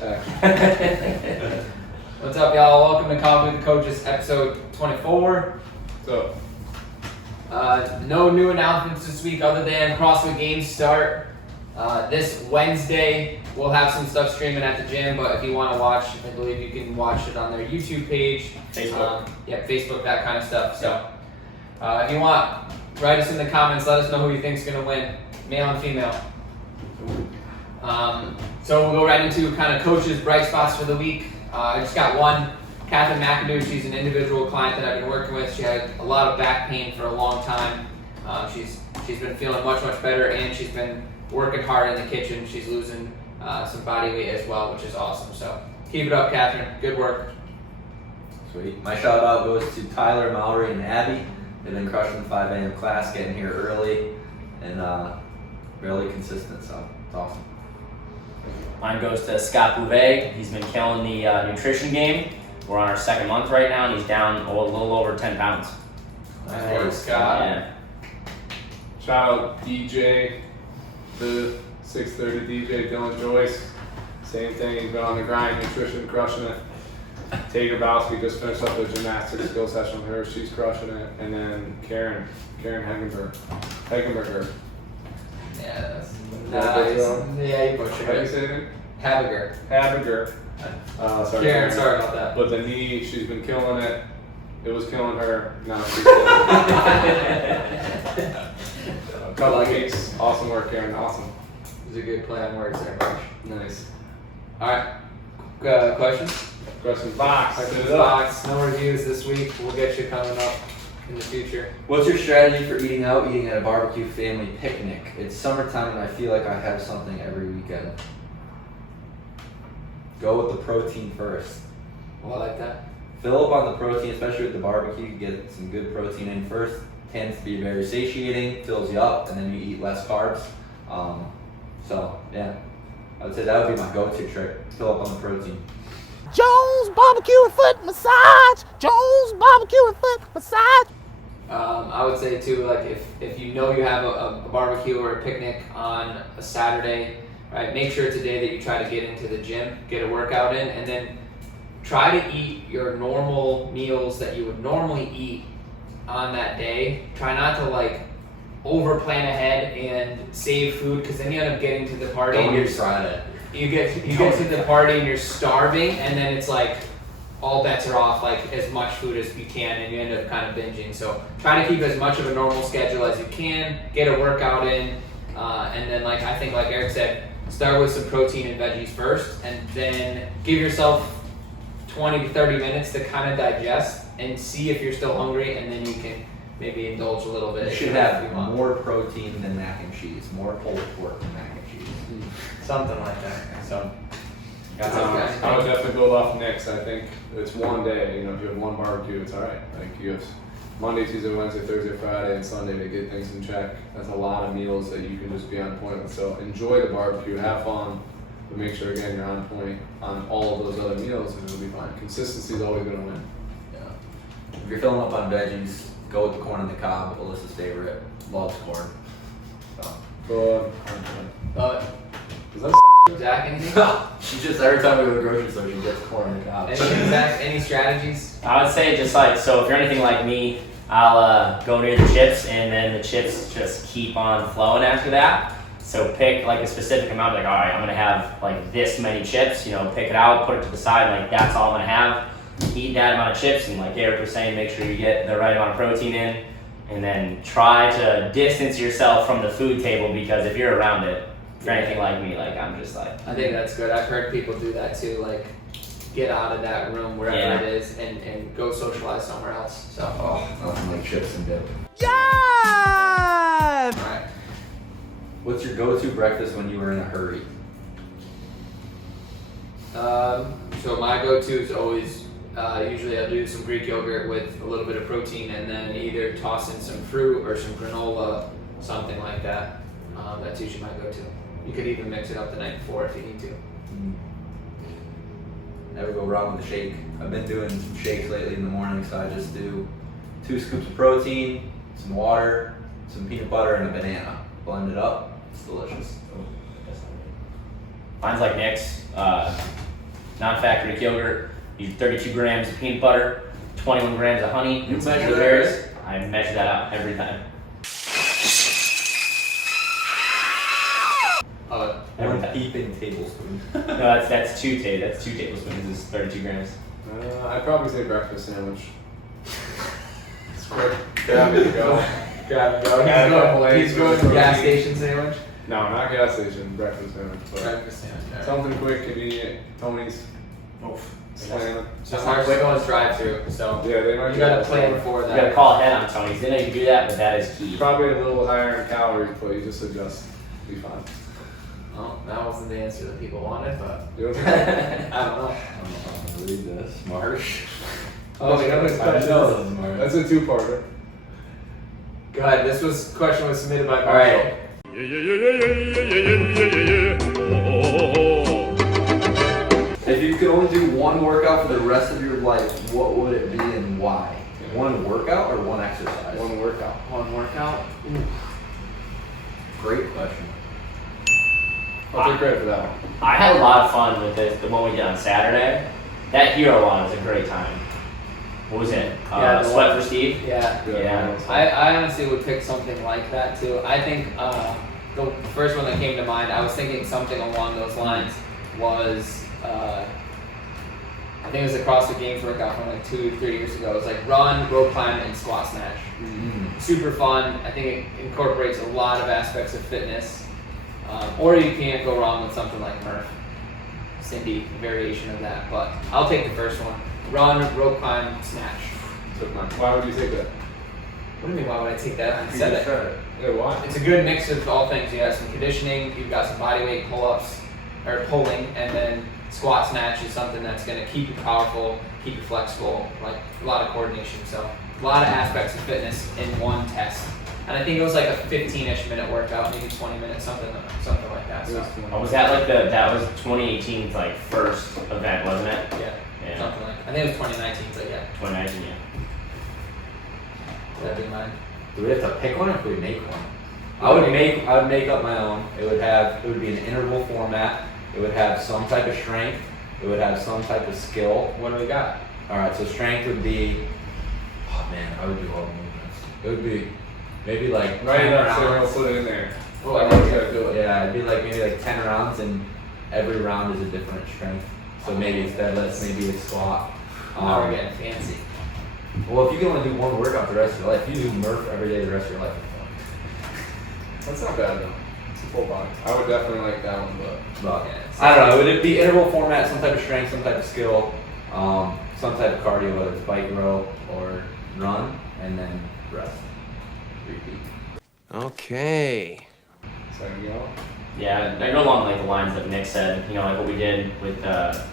What's up, y'all? Welcome to Coffee with the Coaches, episode 24. So, no new announcements this week other than CrossFit Games start this Wednesday. We'll have some stuff streaming at the gym, but if you want to watch, I believe you can watch it on their YouTube page. Facebook. Facebook, that kind of stuff. So, if you want, write us in the comments. Let us know who you think's going to win, male and female. So we'll go right into kind of coaches' bright spots for the week. I just got one. Catherine McAdoo, she's an individual client that I've been working with. She had a lot of back pain for a long time. She's been feeling much better, and she's been working hard in the kitchen. She's losing some body weight as well, which is awesome. So keep it up, Catherine. Good work. Sweet. My shout out goes to Tyler, Mallory, and Abby. They've been crushing the 5 a.m. class, getting here early, and really consistent, so it's awesome. Mine goes to Scott Bouvet. He's been killing the nutrition game. We're on our second month right now, and he's down a little over 10 pounds. Nice work, Scott. Yeah. shout out DJ, the 6:30 DJ, Dylan Joyce. Same thing, he's been on the grind, nutrition, crushing it. Tay Grabowski just finished up a gymnastics skill session with her, she's crushing it. And then Karen Hegenberger. Yeah, that's Nice. Yeah, you butchered How do you it. say it? Habiger. Sorry. Karen, sorry about that. But the knee, she's been killing it. It was killing her. Now she's killing it. A couple weeks. Awesome work, Karen. Awesome. It was a good play on words there, Marsh. Nice. Alright. Questions? Question box. Box. No reviews this week. We'll get you coming up in the future. What's your strategy for eating out, eating at a barbecue family picnic? It's summertime and I feel like I have something every weekend. Go with the protein first. Well, I like that. Fill up on the protein, especially with the barbecue. You get some good protein in first. Tends to be very satiating, fills you up, and then you eat less carbs. So yeah, I would say that would be my go-to trick. Fill up on the protein. Jones Barbecue and Foot Massage. Jones Barbecue and Foot Massage. I would say too, like if you know you have a barbecue or a picnic on a Saturday, right? Make sure it's a day that you try to get into the gym, get a workout in, and then try to eat your normal meals that you would normally eat on that day. Try not to like over plan ahead and save food, because then you end up getting to the party and you're Friday. you get to the party and you're starving, and then it's like all bets are off, like as much food as you can, and you end up kind of binging. So try to keep as much of a normal schedule as you can, get a workout in, and then like I think like Eric said, start with some protein and veggies first, and then give yourself 20 to 30 minutes to kind of digest and see if you're still hungry, and then you can maybe indulge a little bit. You if should you have want. more protein than mac and cheese, more whole pork than mac and cheese. Something like that. So that's I okay. would definitely go off Nick's. I think it's one day. You know, if you have one barbecue, it's all right. Like you have Monday, Tuesday, Wednesday, Thursday, Friday, and Sunday to get things in check. That's a lot of meals that you can just be on point with. So enjoy the barbecue, have fun, but make sure again you're on point on all of those other meals, and it'll be fine. Consistency is always going to win. Yeah. If you're filling up on veggies, go with the corn on the cob. Alyssa's favorite. Loves corn. So. Is that Zach, anything? She just, every time we go to the grocery store, she gets corn on the cob. Anything, Zach? Any strategies? I would say just like, so if you're anything like me, I'll go near the chips, and then the chips just keep on flowing after that. So pick like a specific amount, like, all right, I'm gonna have like this many chips, you know, pick it out, put it to the side, like that's all I'm gonna have. Eat that amount of chips, and like Eric was saying, make sure you get the right amount of protein in, and then try to distance yourself from the food table, because if you're around it, if you're anything like me, like I'm just like, I think that's good. I've heard people do that too, like get out of that room wherever Yeah. it is and go socialize somewhere else. So, Oh, nothing like chips and dip. Yeah! alright. What's your go-to breakfast when you were in a hurry? So my go-to is always, usually I'll do some Greek yogurt with a little bit of protein, and then either toss in some fruit or some granola, something like that. That's usually my go-to. You could even mix it up the night before if you need to. Never go wrong with a shake. I've been doing some shakes lately in the morning, so I just do 2 scoops of protein, some water, some peanut butter, and a banana. Blend it up. It's delicious. mine's like Nick's. non-factory yogurt. Use 32 grams of peanut butter, 21 grams of honey. You and some measure that, blueberries. I measure that out every time. Every time. Heaping tablespoon. No, that's 2 tablespoons is 32 grams. I'd probably say breakfast sandwich. It's quick. Grab it, go. Grab and go. He's going to for gas protein. station sandwich. No, not gas station, breakfast sandwich. But Breakfast sandwich. something quick, convenient. Tony's. Oof. Slam. Just hard to go and drive through, so Yeah, they might you be gotta able to plan sell for You gotta that. call ahead on Tony's. Didn't know you could do that, but that is key. Probably a little higher in calories, but you just adjust. Be fine. Well, that wasn't the answer that people wanted, but You know what I I'm don't know. I'm gonna read this. Marsh. Oh, wait, how many I questions? know this is Marsh. That's a two-parter. Go ahead. This question was submitted by All right. Marshall. If you could only do one workout for the rest of your life, what would it be and why? One workout or one exercise? One workout. One workout. Great question. I'll take credit for that one. I had a lot of fun with the one we did on Saturday. That hero one was a great time. What was it? Yeah, the Sweat one- for Steve? Yeah. Yeah. I honestly would pick something like that too. I think the first one that came to mind, I was thinking something along those lines was I think it was a CrossFit Games workout from like 2-3 years ago. It was like run, rope climb, and squat snatch. Super fun. I think it incorporates a lot of aspects of fitness. Or you can't go wrong with something like Murph. Cindy, variation of that. But I'll take the first one. Run, rope climb, snatch. Took mine. Why would you take that? What do you mean, why would I take that? I said it. Yeah, why? It's a good mix of all things. You have some conditioning, you've got some body weight pull-ups, or pulling, and then squat snatch is something that's going to keep you powerful, keep you flexible, like a lot of coordination. So a lot of aspects of fitness in one test. And I think it was like a 15-ish minute workout, maybe 20 minutes, something like that. So Oh, was that like that was 2018's like first event, wasn't it? yeah, Yeah. something like. I think it was 2019, but yeah, 2019, yeah. that'd be mine. Do we have to pick one or could we make one? I would make up my own. It would be an interval format. It would have some type of strength. It would have some type of skill. What do we got? Alright, so strength would be, oh man, I would do all the movements. It would be maybe like Right 10 enough, so I'll rounds. put it in there. Oh, Like, I we gotta do it. Yeah, it'd be like maybe like 10 rounds and every round is a different strength. So maybe it's deadlifts, maybe it's squat. Now we're getting fancy. Well, if you can only do one workout the rest of your life, you do Murph every day the rest of your life. That's not bad though. It's a full body. I would definitely like that one, but But Yeah, I don't know, would it be interval format, some type of strength, some type of skill, some type of cardio, whether it's bike, row, or run, and then rest. Repeat. Okay. second go. Yeah, I go along like the lines that Nick said. You know, like what we did with the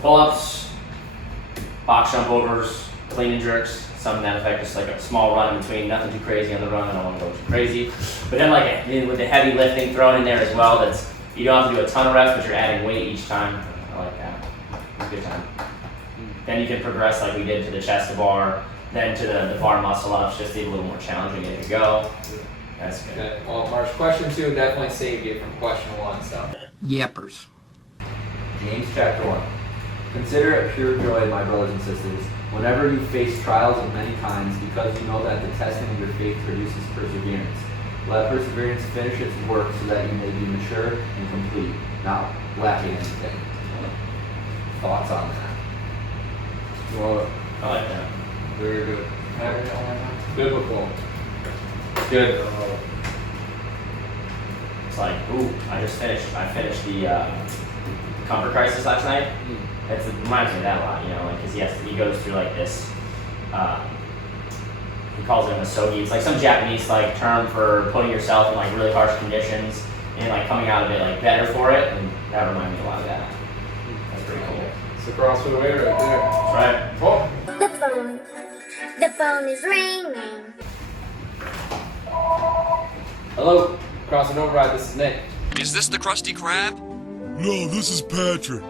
pull-ups, box jump overs, clean and jerks, something to that effect. Just like a small run in between, nothing too crazy on the run. I don't want to go too crazy. But then like with the heavy lifting thrown in there as well, that's you don't have to do a ton of reps, but you're adding weight each time. I like that. It's a good time. Then you can progress like we did to the chest to bar, then to the bar muscle ups, just a little more challenging as you go. That's good. Okay. Well, Marsh, question 2 definitely saved you from question 1. So. Yeppers. James chapter 1. Consider it pure joy, my brothers and sisters, whenever you face trials of many kinds, because you know that the testing of your faith produces perseverance. Let perseverance finish its work so that you may be mature and complete, not lacking anything. Thoughts on that? Well, I like that. very good. Biblical. Good. It's like, ooh, I finished the Comfort Crisis last night. It reminds me of that a lot, you know, like, cause he goes through like this, he calls it a masogi. It's like some Japanese like term for putting yourself in like really harsh conditions and like coming out of it like better for it, and that reminded me a lot of that. That's pretty cool. It's the CrossFit way right there. Right. Oh, The phone is ringing. Hello, Crossing Override. This is Nick. Is this the Krusty Krab? No, this is Patrick.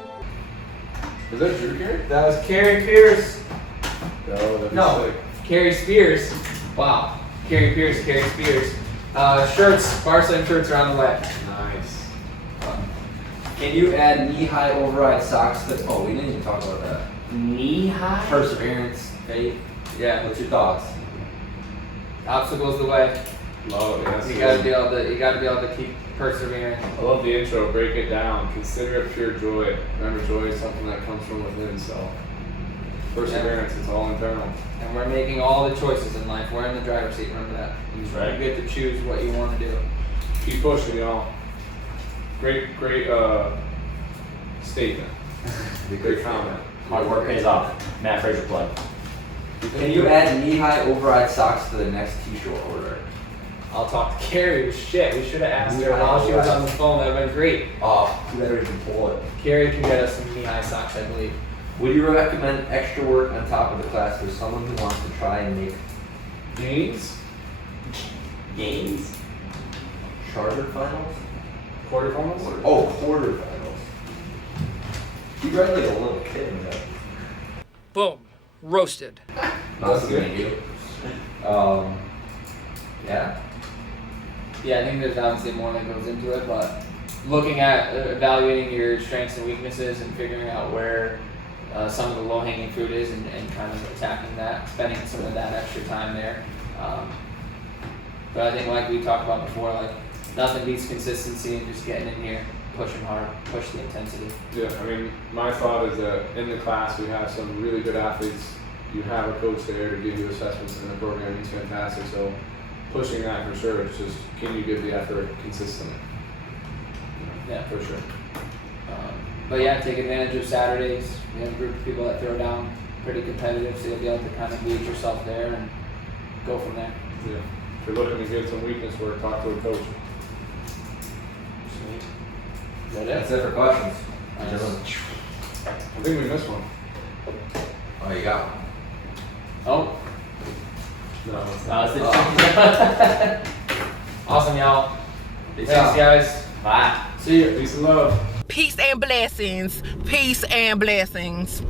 is that Drew Carey? That was Carrie Pierce. No, that'd be No, sick. Carrie Spears. Wow, Carrie Pierce, Carrie Spears. Shirts, Bar Slam shirts are on the way. Nice. Can you add knee-high override socks to? Oh, we didn't even talk about that. Knee high. Perseverance, faith. Yeah, What's your thoughts? obstacles the way. Love it. Yes, You gotta be able to. You gotta be able to keep persevering. I love the intro. Break it down. Consider it pure joy. Remember, joy is something that comes from within. So, perseverance. It's all internal. And we're making all the choices in life. We're in the driver's seat. Remember that. That's right. You get to choose what you want to do. Keep pushing, y'all. Great statement. Great comment. Hard work pays off. Matt Fraser plug. Can you add knee-high override socks to the next t-shirt order? I'll talk to Carrie. Shit, we should have asked her while she was on the phone. That'd have been great. Oh, you better even pull it. Carrie can get us some knee-high socks, I believe. Would you recommend extra work on top of the class for someone who wants to try and make Games. Games. charter finals? Quarterfinals. Oh, quarterfinals. You read like a little kid in that. Boom. Roasted. Not something you. Yeah. Yeah, I think there's obviously more that goes into it, but looking at evaluating your strengths and weaknesses and figuring out where some of the low-hanging fruit is and kind of attacking that, spending some of that extra time there. But I think like we talked about before, like nothing beats consistency and just getting in here, pushing hard, push the intensity. Yeah, I mean, my thought is that in the class we have some really good athletes. You have a coach there to give you assessments in the program. He's fantastic. So pushing that for sure. It's just, can you give the effort consistently? Yeah. For sure. But yeah, take advantage of Saturdays. We have a group of people that throw down pretty competitive, so you'll be able to kind of gauge yourself there and go from there. Yeah. If you're looking to get some weakness work, talk to a coach. Sweet. Is that That's it? it for questions. Nice. I think we missed one. Oh, you got one. Oh, No, it's That not. was the awesome, y'all. Peace Thanks, out. guys. Bye. See you. Peace and love. Peace and blessings. Peace and blessings.